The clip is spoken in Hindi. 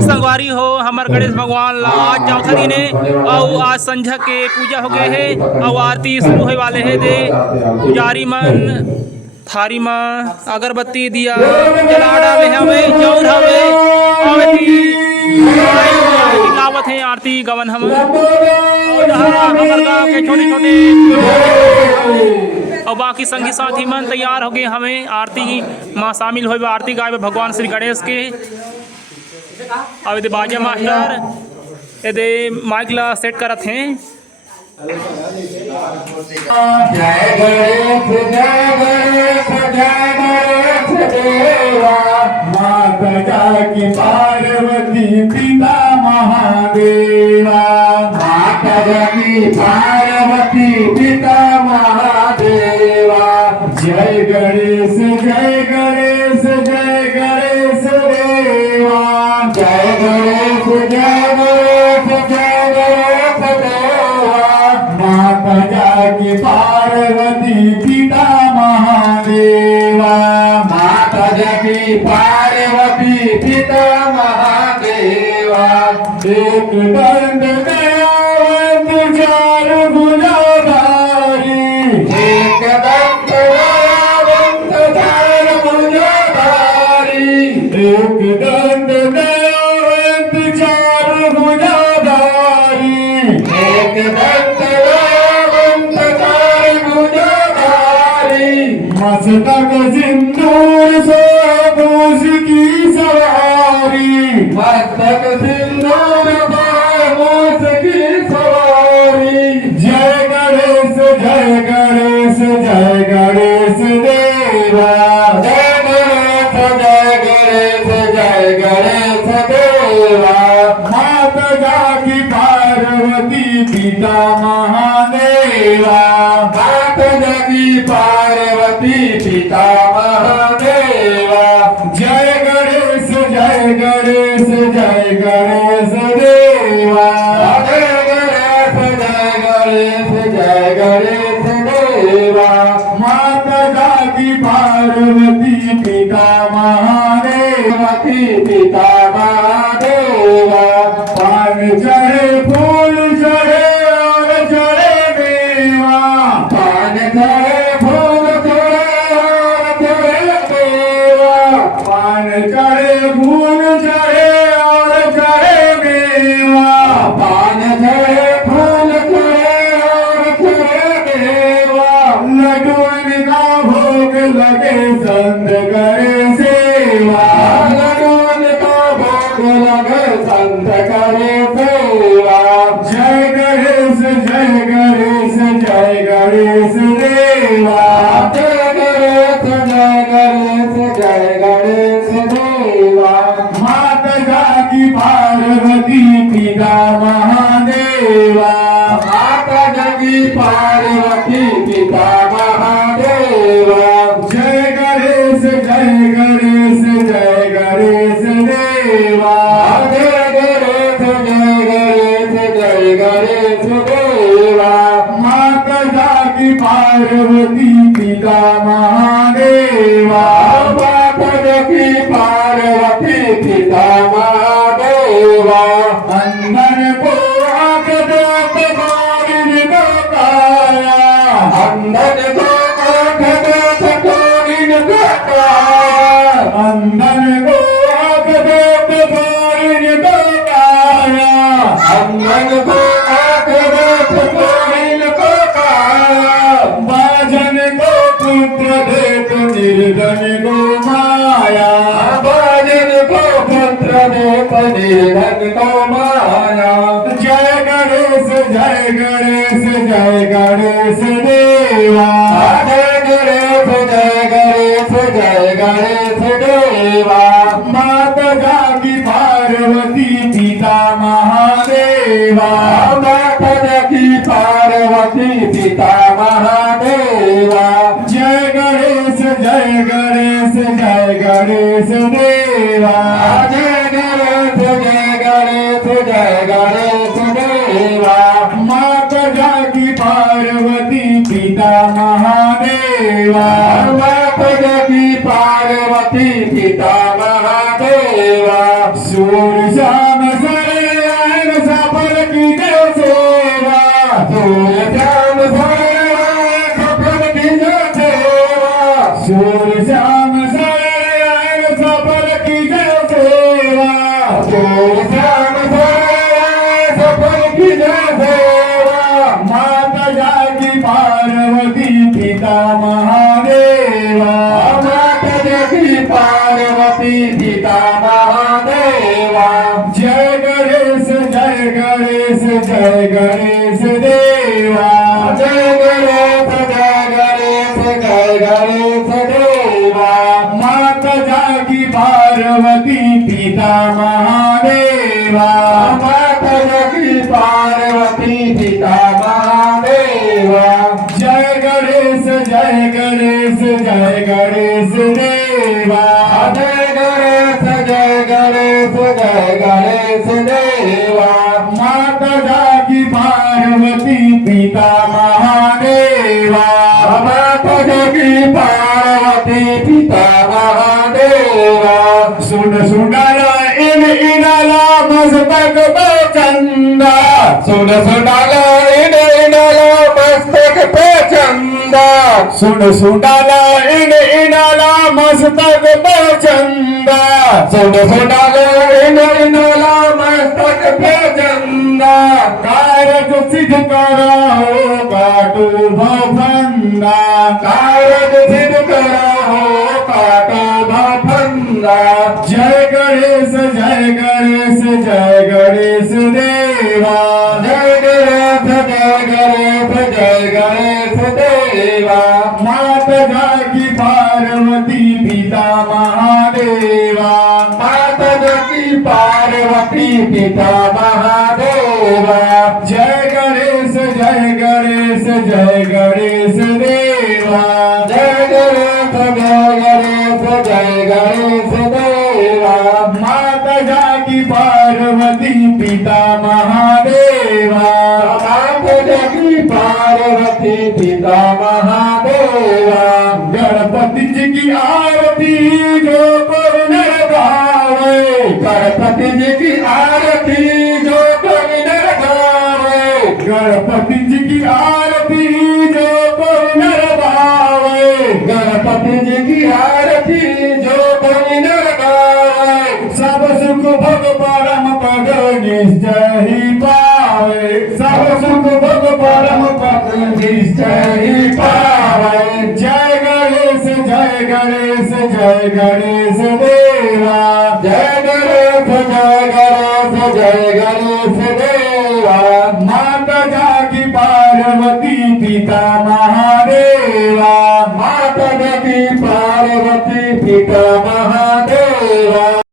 संगवारी हो हमार गणेश भगवान ला आज चौथा दिन है और आज संझा के पूजा हो गए है और आरती शुरू होने वाले है दे पुजारी मन थारी में अगरबत्ती दिया जला डाले हमें जौर हवे आरती लावत है आरती गवन हम और हमार गाँव के छोटे छोटे और बाकी संगी साथी मन तैयार हो गए हमें आरती माँ शामिल हो आरती गावे भगवान श्री गणेश के अब ये बाजा मास्टर ये माइक ला सेट करत हैं। जय गणेश देवा माता जाकी पार्वती पिता महादेवा माता जाकी पार्वती पिता महादेवा जय गणेश जय गणेश जय गणेश देवा जय गणेश जय गणेश जय गणेश देवा माता जाकी पार्वती पिता महादेवा माता जाकी पार्वती पिता महादेवा एक दंड दयावंत चार भुजाधारी एक दंड दयावंत चार भुजाधारी एक दंड दयावंत चार भुजाधारी एक दंड दयावंत चार भुजाधारी मस्तक सिंदूर सोबूस की सवारी मस्तक सिंदूर सोबूस की सवारी जय गणेश जय गणेश जय गणेश देवा जय गणेश जय गणेश जय गणेश देवा माता जाकी पार्वती पिता महादेवा माता जाकी पार्वती पिता महादेवा जय गणेश जय गणेश जय गणेश देवा जय गणेश जय गणेश जय गणेश देवा माता जाकी पार्वती पिता महादेवती पिता महादेवा पान चढ़े फूल चढ़े और चढ़े मेवा पान चढ़े फूल चढ़े और चढ़े मेवा पान चढ़े फूल चढ़े और चढ़े मेवा पान चढ़े फूल चढ़े और चढ़े मेवा लड्डून का भोग लगे संत करे सेवा लड्डून का भोग लगे संत करे सेवा जय गणेश जय गणेश जय गणेश देवा जय गणेश जय गणेश जय गणेश देवा माता जाकी पार्वती पिता महादेवा माता जाकी पार्वती पिता महादेवा जय गणेश जय गणेश जय गणेश देवा जय गणेश जय गणेश जय गणेश देवा माता जाकी पार्वती पिता महादेवा माता जाकी पार्वती पिता महादेवा अंदर को आंख देख गोविंद बताया अंदर को आंख देख गोविंद बताया अंदर को आंख देख गोविंद बताया अंदर को आंख देख गोविंद बताया बाजन को पुत्र देख निर्धन को माया बाजन को पुत्र देख निर्धन को माया जय गणेश जय गणेश जय गणेश देवा जय गणेश जय गणेश जय गणेश देवा माता जाकी पार्वती पिता महादेवा माता जाकी पार्वती पिता महादेवा जय गणेश जय गणेश जय गणेश देवा जय गणेश जय गणेश जय गणेश देवा माता जाकी पार्वती पिता महादेवा माता जाकी पार्वती पिता महादेवा सूर्य सूर्य श्याम शरण सफल की जय सेवा सूर्य श्याम शरण सफल की जय सेवा सूर्य श्याम शरण सफल की जय सेवा सूर्य श्याम शरण सफल की जय सेवा माता जागी पार्वती पिता महादेवा माता जागी पार्वती पिता महादेवा जय गणेश जय गणेश जय गणेश देवा जय गणेश जय गणेश जय गणेश देवा माता जागी पार्वती पिता महादेवा माता जागी पार्वती पिता महादेवा जय गणेश जय गणेश जय गणेश देवा जय गणेश जय गणेश जय गणेश देवा माता जागी पार्वती पिता महादेवा माता जागी पार्वती पिता महादेवा सुन सुनाला इन इनाला मस्तक चंदा सुन सुनाला इन इनाला मस्तक पे चंदा सुन सुनाला इन इनाला मस्तक पे चंदा सुन सुनाला इन इनाला मस्तक पे चंदा कारज सिद्ध करा हो काटू भफंदा कारज सिद्ध करा हो काटू भफंदा जय गणेश जय गणेश जय गणेश देवा जय गणेश जय गणेश जय गणेश देवा माता जागी पार्वती पिता महादेवा माता जागी पार्वती पिता महादेवा जय गणेश जय गणेश जय गणेश देवा जय गणेश जय गणेश जय गणेश देवा माता जागी पार्वती पिता महादेवा माता जागी पार्वती पिता महादेवा गणपति जी की आरती जो कोई नर गावे गणपति जी की आरती जो कोई नर गावे गणपति जी की आरती जो कोई नर गावे गणपति जी की आरती जो कोई नर गावे सब सुख भग परम पद निश्चय ही पावे सब सुख भग परम पद निश्चय ही पावे जय गणेश जय गणेश जय गणेश देवा जय गणेश जय गणेश जय गणेश देवा माता जागी पार्वती पिता महादेवा माता जागी पार्वती पिता महादेवा